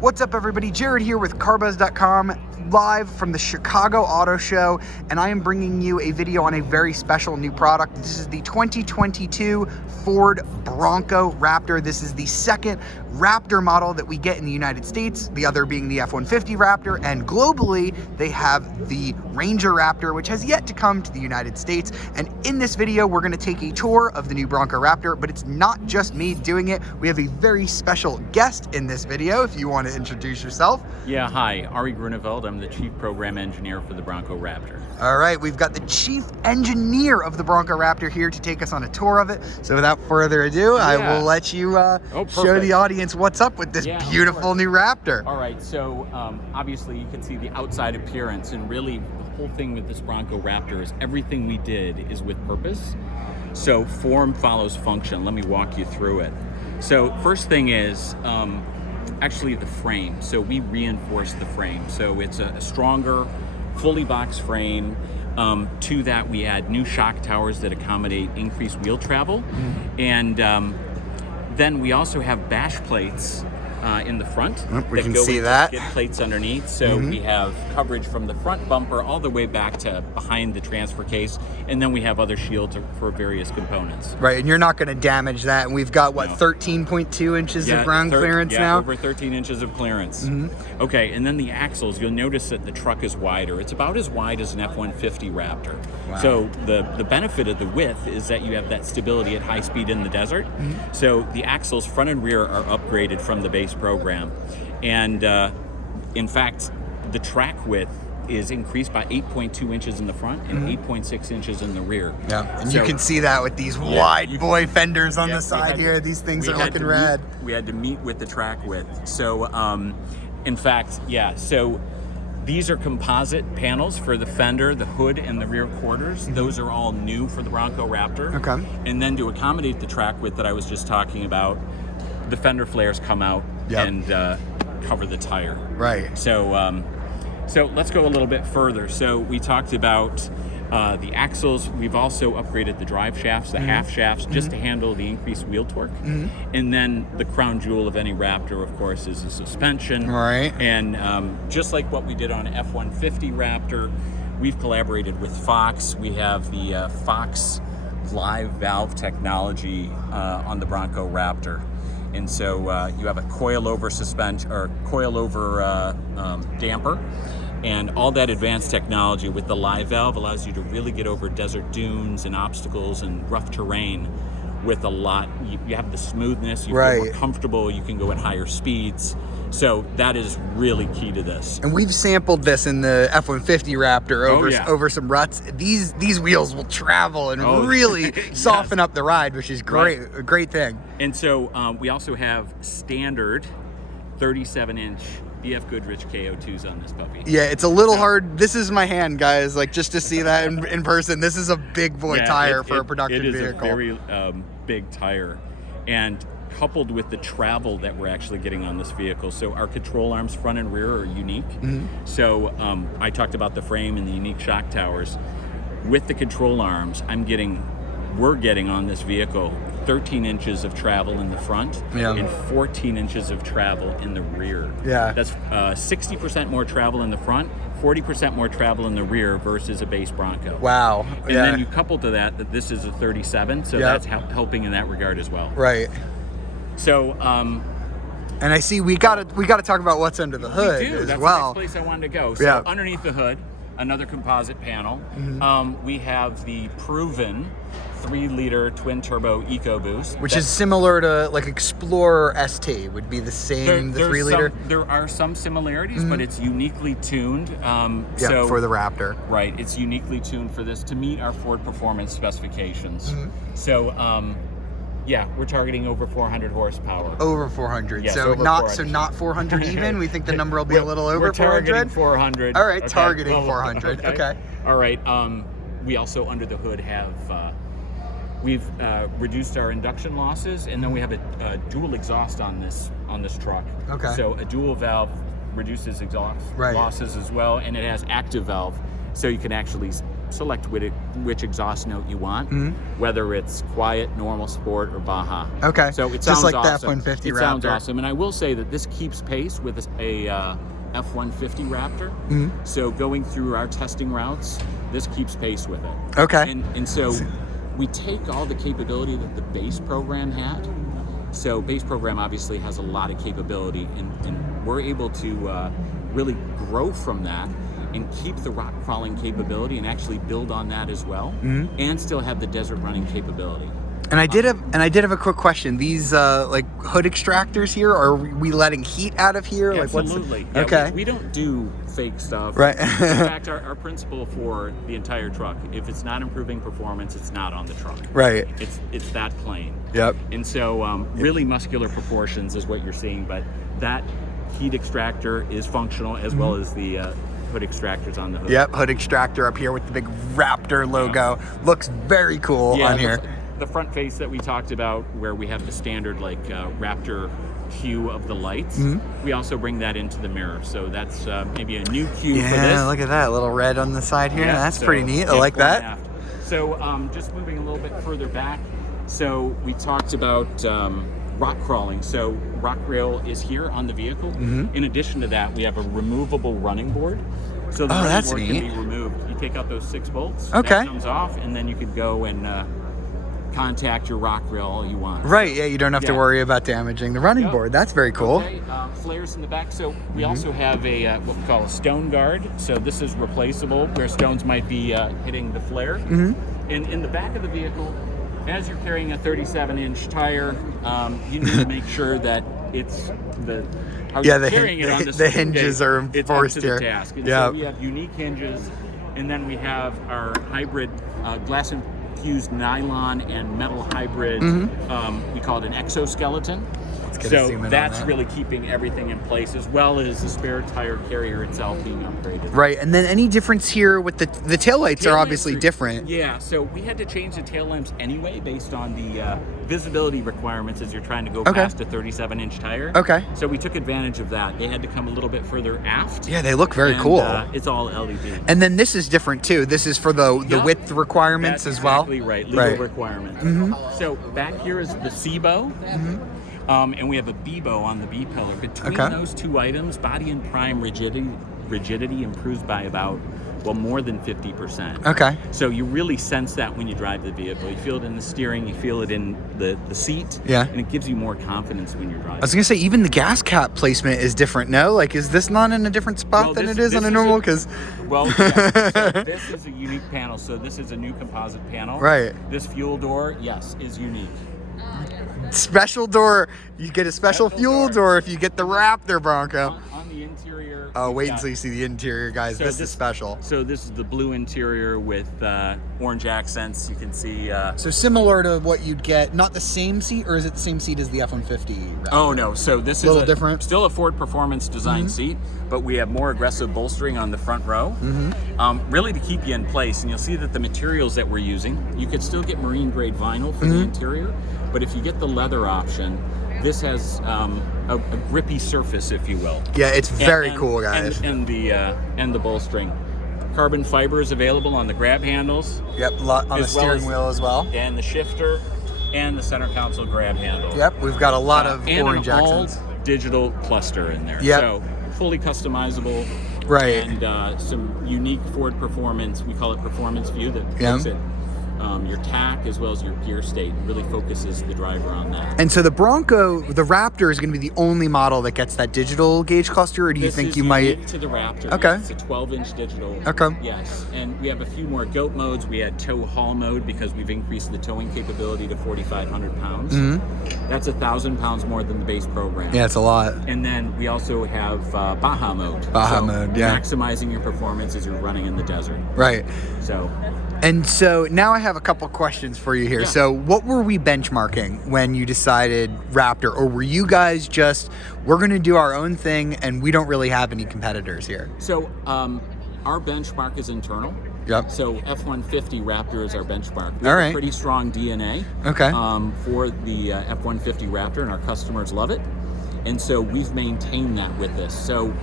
What's up, everybody? Jared here with carbuzz.com, live from the Chicago Auto Show, and I am bringing you a video on a very special new product. This is the 2022 Ford Bronco Raptor. This is the second Raptor model that we get in the United States, the other being the F-150 Raptor, and globally they have the Ranger Raptor, which has yet to come to the United States. And in this video, we're going to take a tour of the new Bronco Raptor, but it's not just me doing it. We have a very special guest in this video, if you want to introduce yourself. Yeah, hi, Arie Groeneveld. I'm the Chief Program Engineer for the Bronco Raptor. All right, we've got the Chief Engineer of the Bronco Raptor here to take us on a tour of it. So without further ado, I will let you show the audience what's up with this beautiful new Raptor. All right, so obviously you can see the outside appearance, and really the whole thing with this Bronco Raptor is everything we did is with purpose. So form follows function. Let me walk you through it. So first thing is actually the frame. So we reinforced the frame. So it's a stronger, fully boxed frame. To that we add new shock towers that accommodate increased wheel travel. And then we also have bash plates in the front. We can see that. Skid plates underneath. So we have coverage from the front bumper all the way back to behind the transfer case. And then we have other shields for various components. Right, and you're not going to damage that. And we've got, what, 13.2 inches of ground clearance now? Over 13 inches of clearance. Okay, and then the axles, you'll notice that the truck is wider. It's about as wide as an F-150 Raptor. Wow. So the benefit of the width is that you have that stability at high speed in the desert. So the axles, front and rear, are upgraded from the base program. And in fact, the track width is increased by 8.2 inches in the front and 8.6 inches in the rear. Yeah, and so, you can see that with these wide boy fenders on the side here. These things are looking rad. We had to meet with the track width. So in fact, so these are composite panels for the fender, the hood, and the rear quarters. Those are all new for the Bronco Raptor. Okay. And then to accommodate the track width that I was just talking about, the fender flares come out and cover the tire. Right. So let's go a little bit further. So we talked about the axles. We've also upgraded the drive shafts, the half shafts, just to handle the increased wheel torque. And then the crown jewel of any Raptor, of course, is the suspension. Right. And just like what we did on F-150 Raptor, we've collaborated with Fox. We have the Fox live valve technology on the Bronco Raptor. And so you have a coil-over suspension or coil-over damper, and all that advanced technology with the live valve allows you to really get over desert dunes and obstacles and rough terrain with a lot. You have the smoothness, you feel more comfortable, you can go at higher speeds. So that is really key to this. And we've sampled this in the F-150 Raptor over some ruts. These wheels will travel and really soften up the ride, which is great, a great thing. And so we also have standard 37-inch BF Goodrich KO2s on this puppy. Yeah, it's a little hard. This is my hand, guys, like just to see that in person. This is a big boy tire for a production vehicle. It is a very big tire. And coupled with the travel that we're actually getting on this vehicle. So our control arms front and rear are unique. So I talked about the frame and the unique shock towers. With the control arms, we're getting on this vehicle 13 inches of travel in the front and 14 inches of travel in the rear. Yeah. That's 60% more travel in the front, 40% more travel in the rear versus a base Bronco. Wow. And then you couple to that this is a 37, so that's helping in that regard as well. Right. So, and I see we gotta talk about what's under the hood as That's well. The next place I wanted to go. So underneath the hood, another composite panel. We have the proven 3-liter twin-turbo EcoBoost, which is similar to like Explorer ST. Would be the same. The 3-liter. There are some similarities, but it's uniquely tuned. So for the Raptor. Right. It's uniquely tuned for this to meet our Ford performance specifications. So. Yeah, we're targeting over 400 horsepower. Over 400. Yes, so over not 400 even. We think the number will be a little over 400. We're targeting 400. All right, targeting 400. Okay. All right. We also under the hood have we've reduced our induction losses, and then we have a dual exhaust on this truck. Okay. So a dual valve reduces exhaust losses as well, and it has active valve, so you can actually select which exhaust note you want, whether it's quiet, normal, sport, or Baja. Okay. So it just sounds like awesome. the F-150 It Raptor. sounds awesome, and I will say that this keeps pace with a F-150 Raptor. So going through our testing routes, this keeps pace with it. Okay. And so we take all the capability that the base program had. So base program obviously has a lot of capability, and we're able to really grow from that and keep the rock crawling capability and actually build on that as well, and still have the desert running capability. And I did have a quick question. These like hood extractors here, are we letting heat out of here? Absolutely. Like okay. We don't do fake stuff. Right. In fact, our principle for the entire truck, if it's not improving performance, it's not on the truck. Right. It's that plain. Yep. And so really muscular proportions is what you're seeing, but that heat extractor is functional as well as the hood extractors on the hood. Yep, hood extractor up here with the big Raptor logo. Looks very cool on here. The front face that we talked about, where we have the standard like Raptor hue of the lights, we also bring that into the mirror. So that's maybe a new hue for this. Yeah, look at that, a little red on the side here. That's pretty neat. I like that. So just moving a little bit further back. So we talked about rock crawling. So rock rail is here on the vehicle. In addition to that, we have a removable running board. So the running board can be removed. You take out those 6 bolts, that comes off, and then you could go and contact your rock rail all you want. Right, yeah, you don't have to worry about damaging the running board. That's very cool. Okay, flares in the back. So we also have a what we call a stone guard. So this is replaceable, where stones might be hitting the flare. And in the back of the vehicle, as you're carrying a 37-inch tire, you need to make sure that it's carrying it on the hinges are enforced here. Task. And so we have unique hinges, and then we have our hybrid glass infused nylon and metal hybrid. We call it an exoskeleton. So that's really keeping everything in place, as well as the spare tire carrier itself being upgraded. Right, and then any difference here with the taillights are obviously different. Yeah, so we had to change the tail lamps anyway based on the visibility requirements as you're trying to go past a 37-inch tire. Okay. So we took advantage of that. They had to come a little bit further aft. Yeah, they look very cool. It's all LED. And then this is different too. This is for the width requirements as well. Exactly right, legal requirements. So back here is the C-bow. And we have a B-bow on the B-pillar. Between those two items, body and prime rigidity improves by about, more than 50%. Okay. So you really sense that when you drive the vehicle. You feel it in the steering, you feel it in the seat. Yeah. And it gives you more confidence when you're driving. I was going to say, even the gas cap placement is different, no? Like, is this not in a different spot than it is on a normal? So this is a unique panel. So this is a new composite panel. Right. This fuel door, yes, is unique. Special door. You get a special fuel door if you get the Raptor, Bronco. On the interior. Oh, wait until you see the interior, guys. So this is special. So this is the blue interior with orange accents. You can see. So similar to what you'd get, not the same seat, or is it the same seat as the F-150 Raptor? Oh no, so this is a little different. Still a Ford Performance design seat, but we have more aggressive bolstering on the front row, really to keep you in place. And you'll see that the materials that we're using, you could still get marine grade vinyl for the interior, but if you get the leather option, this has a grippy surface, if you will. Yeah, it's very cool, guys. And the bolstering. Carbon fiber is available on the grab handles. Yep, on the steering wheel as well. And the shifter and the center console grab handle. Yep, we've got a lot of orange accents. And an all-digital cluster in there. Yep. So fully customizable. Right. And some unique Ford Performance, we call it Performance View, that looks at your tack as well as your gear state. Really focuses the driver on that. And so the Raptor is going to be the only model that gets that digital gauge cluster, or do you think you might? To the Raptor. Okay. Yes, it's a 12-inch digital. Okay. Yes, and we have a few more GOAT modes. We had tow haul mode because we've increased the towing capability to 4,500 pounds. That's 1,000 pounds more than the base program. Yeah, it's a lot. And then we also have Baja mode. Baja mode, yeah. Maximizing your performance as you're running in the desert. Right. So now I have a couple questions for you here. Yeah. So what were we benchmarking when you decided Raptor? Or were you guys just, we're going to do our own thing and we don't really have any competitors here? So our benchmark is internal. Yep. So F-150 Raptor is our benchmark. We All have right. a pretty strong DNA for the F-150 Raptor, and our customers love it. And so we've maintained that with this. So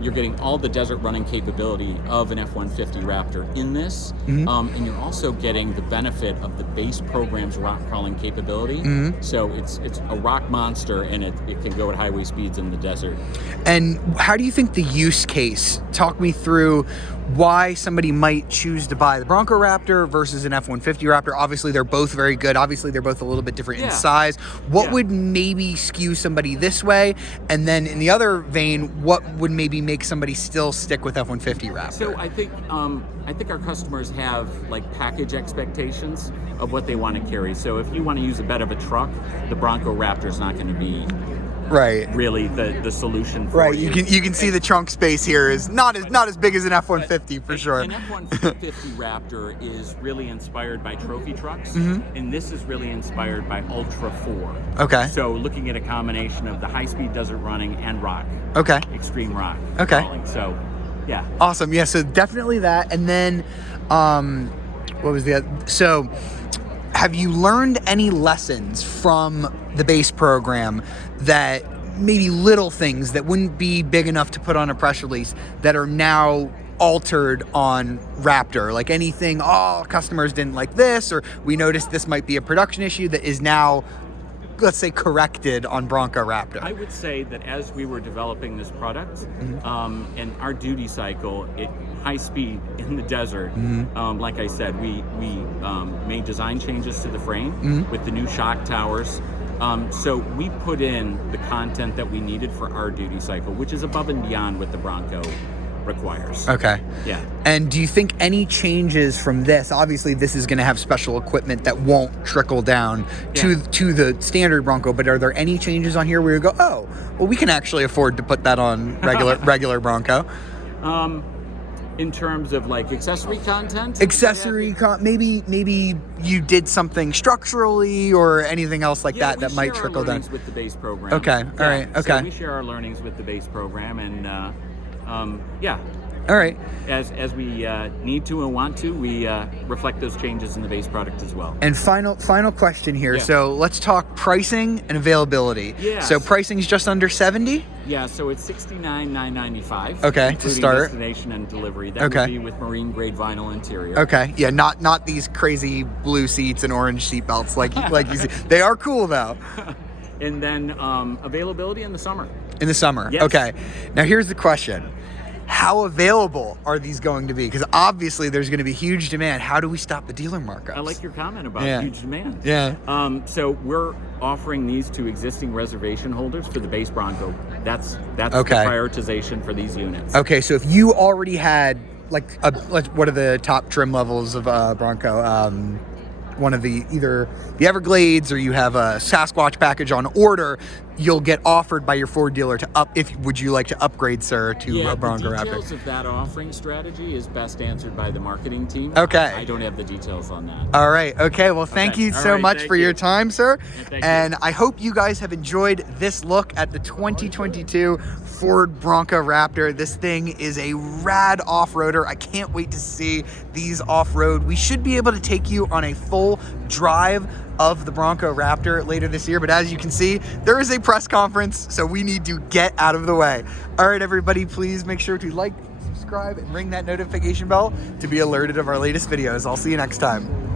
you're getting all the desert running capability of an F-150 Raptor in this, and you're also getting the benefit of the base program's rock crawling capability. So it's a rock monster, and it can go at highway speeds in the desert. And how do you think the use case? Talk me through why somebody might choose to buy the Bronco Raptor versus an F-150 Raptor. Obviously, they're both very good. Obviously, they're both a little bit different in size. What would maybe skew somebody this way? And then in the other vein, what would maybe make somebody still stick with F-150 Raptor? So I think our customers have like package expectations of what they want to carry. So if you want to use a bed of a truck, the Bronco Raptor is not going to be really the solution for you. You can see the trunk space here is not as big as an F-150 for sure. An F-150 Raptor is really inspired by trophy trucks, and this is really inspired by Ultra 4. Okay. So looking at a combination of the high-speed desert running and rock. Okay. Extreme rock. Okay. Crawling. So, yeah. Awesome. Yeah. So definitely that. And then, what was the other? So, have you learned any lessons from the base program that maybe little things that wouldn't be big enough to put on a press release that are now altered on Raptor? Like anything, customers didn't like this, or we noticed this might be a production issue that is now, let's say, corrected on Bronco Raptor? I would say that as we were developing this product, and our duty cycle, high speed in the desert, like I said, we made design changes to the frame with the new shock towers. So we put in the content that we needed for our duty cycle, which is above and beyond what the Bronco requires. Okay. Yeah. And do you think any changes from this, obviously this is going to have special equipment that won't trickle down to the standard Bronco, but are there any changes on here where you go, oh, well, we can actually afford to put that on regular Bronco? In terms of like accessory content? Maybe you did something structurally or anything else like that might trickle down. With the base program. Okay. All right. Okay. So we share our learnings with the base program, and all right. As we need to and want to, we reflect those changes in the base product as well. And final question here. Yeah. So let's talk pricing and availability. Yeah. So pricing is just under $70? Yeah, so it's $69,995. Okay, to start. Destination and delivery. That would be with marine grade vinyl interior. Okay, yeah, not these crazy blue seats and orange seat belts like you see. They are cool though. And then availability in the summer. In the summer. Yes. Okay. Now here's the question. How available are these going to be? Because obviously there's going to be huge demand. How do we stop the dealer markups? I like your comment about huge demand. Yeah. So we're offering these to existing reservation holders for the base Bronco. That's the prioritization for these units. Okay, so if you already had what are the top trim levels of Bronco? One of either the Everglades or you have a Sasquatch package on order, you'll get offered by your Ford dealer would you like to upgrade, sir, to a Bronco Raptor? The details of that offering strategy is best answered by the marketing team. Okay. I don't have the details on that. All right. Okay. Well, thank you so much for your time, sir. And I hope you guys have enjoyed this look at the 2022 Ford Bronco Raptor. This thing is a rad off-roader. I can't wait to see these off-road. We should be able to take you on a full drive of the Bronco Raptor later this year, but as you can see, there is a press conference, so we need to get out of the way. All right, everybody, please make sure to like, subscribe, and ring that notification bell to be alerted of our latest videos. I'll see you next time.